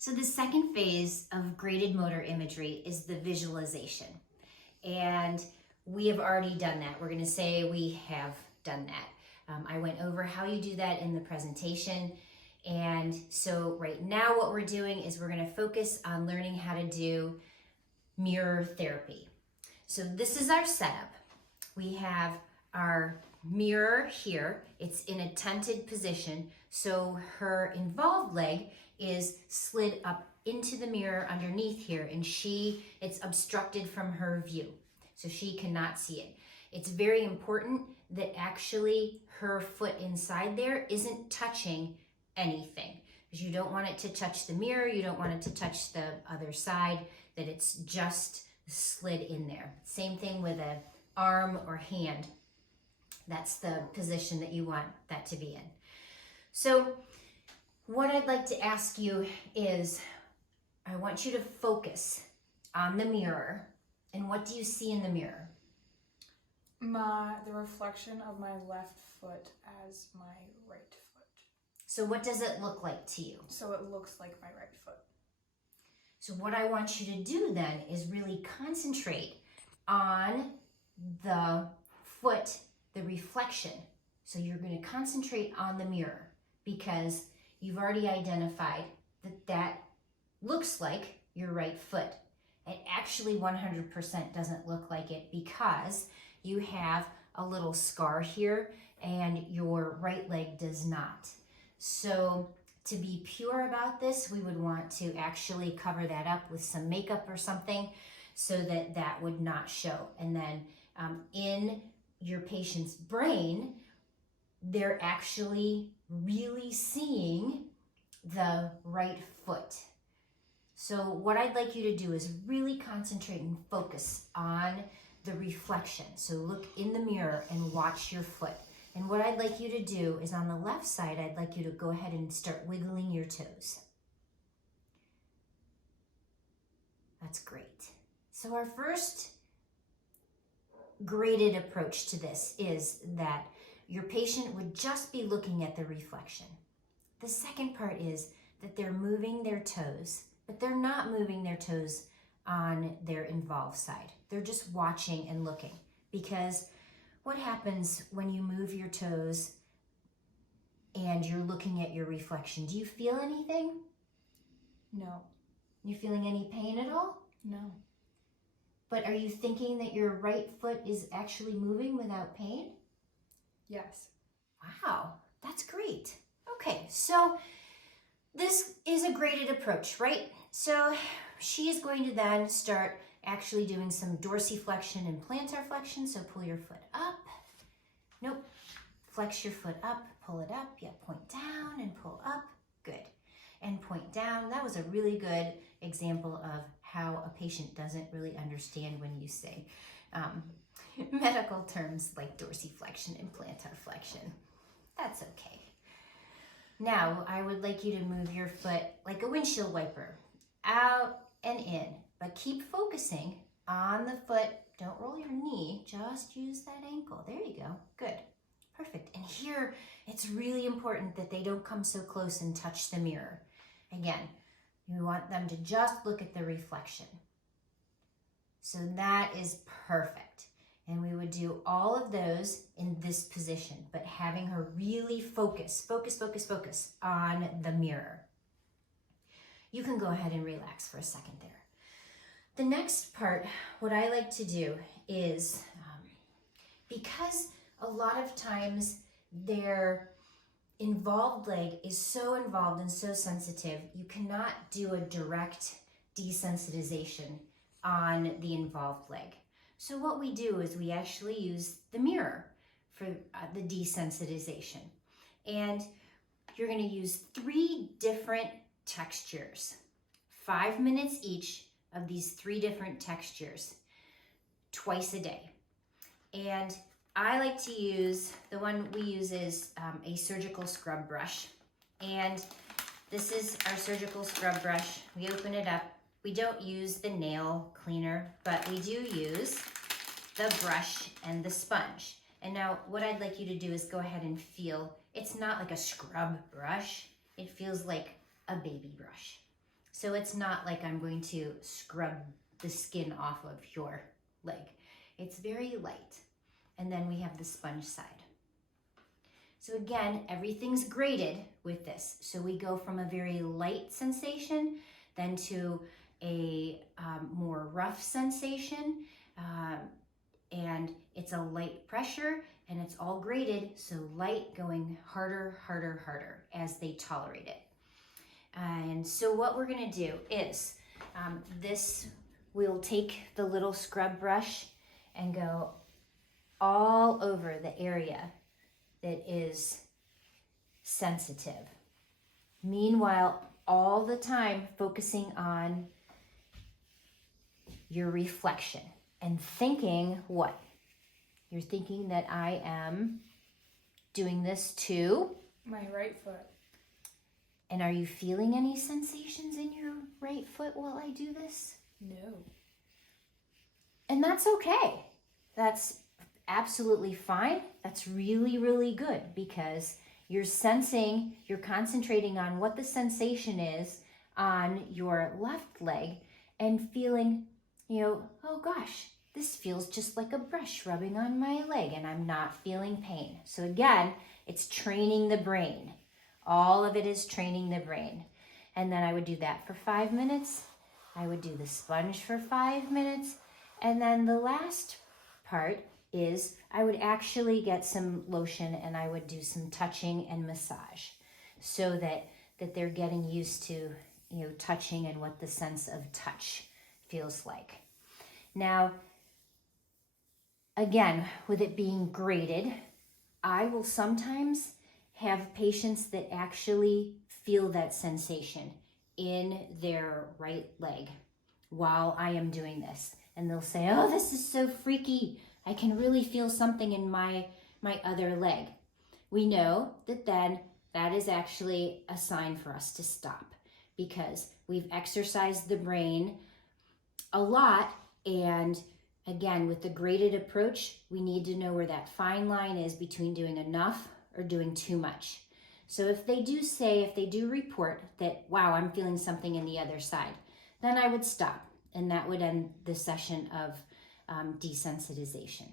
So the second phase of graded motor imagery is the visualization. And we have already done that. We're going to say we have done that. I went over how you do that in the presentation. And so right now what we're doing is we're going to focus on learning how to do mirror therapy. So this is our setup. We have our mirror here. It's in a tented position. So her involved leg is slid up into the mirror underneath here, and it's obstructed from her view. So she cannot see it. It's very important that actually her foot inside there isn't touching anything, because you don't want it to touch the mirror, you don't want it to touch the other side, that it's just slid in there. Same thing with an arm or hand. That's the position that you want that to be in. So what I'd like to ask you is, I want you to focus on the mirror. And what do you see in the mirror? The reflection of my left foot as my right foot. So what does it look like to you? So it looks like my right foot. So what I want you to do then is really concentrate on the foot, the reflection. So you're going to concentrate on the mirror, because you've already identified that that looks like your right foot. It actually 100% doesn't look like it, because you have a little scar here and your right leg does not. So to be pure about this, we would want to actually cover that up with some makeup or something so that that would not show. And then in your patient's brain, they're actually really seeing the right foot. So what I'd like you to do is really concentrate and focus on the reflection. So look in the mirror and watch your foot. And what I'd like you to do is, on the left side, I'd like you to go ahead and start wiggling your toes. That's great. So our first graded approach to this is that your patient would just be looking at the reflection. The second part is that they're moving their toes, but they're not moving their toes on their involved side. They're just watching and looking, because what happens when you move your toes and you're looking at your reflection? Do you feel anything? No. You feeling any pain at all? No. But are you thinking that your right foot is actually moving without pain? Yes. Wow, that's great. Okay, so this is a graded approach, right? So she is going to then start actually doing some dorsiflexion and plantar flexion. So pull your foot up. Nope. Flex your foot up, pull it up. Yeah, point down and pull up. Good. And point down. That was a really good example of how a patient doesn't really understand when you say medical terms like dorsiflexion and plantar flexion. That's okay. Now, I would like you to move your foot like a windshield wiper, out and in, but keep focusing on the foot. Don't roll your knee, just use that ankle. There you go, good, perfect. And here, it's really important that they don't come so close and touch the mirror. Again, you want them to just look at the reflection. So that is perfect. And we would do all of those in this position, but having her really focus on the mirror. You can go ahead and relax for a second there. The next part, what I like to do is, because a lot of times their involved leg is so involved and so sensitive, you cannot do a direct desensitization on the involved leg. So what we do is we actually use the mirror for the desensitization. And you're going to use 3 different textures, 5 minutes each of these 3 different textures, twice a day. And I like to use, the one we use is a surgical scrub brush. And this is our surgical scrub brush. We open it up. We don't use the nail cleaner, but we do use the brush and the sponge. And now what I'd like you to do is go ahead and feel, it's not like a scrub brush. It feels like a baby brush. So it's not like I'm going to scrub the skin off of your leg. It's very light. And then we have the sponge side. So again, everything's graded with this. So we go from a very light sensation then to a more rough sensation. And it's a light pressure and it's all graded. So light going harder, harder, harder as they tolerate it. And so what we're gonna do is we'll take the little scrub brush and go all over the area that is sensitive. Meanwhile, all the time focusing on your reflection and thinking what? You're thinking that I am doing this to my right foot. And are you feeling any sensations in your right foot while I do this? No. And that's okay. That's absolutely fine. That's really, really good because you're sensing, you're concentrating on what the sensation is on your left leg and feeling, oh gosh, this feels just like a brush rubbing on my leg and I'm not feeling pain. So again, it's training the brain. All of it is training the brain. And then I would do that for 5 minutes. I would do the sponge for 5 minutes. And then the last part is I would actually get some lotion and I would do some touching and massage so that they're getting used to, touching and what the sense of touch feels like. Now, again, with it being graded, I will sometimes have patients that actually feel that sensation in their right leg while I am doing this. And they'll say, oh, this is so freaky. I can really feel something in my other leg. We know that then that is actually a sign for us to stop because we've exercised the brain a lot. And again, with the graded approach, we need to know where that fine line is between doing enough or doing too much. So if they do report that, wow, I'm feeling something in the other side, then I would stop and that would end the session of desensitization.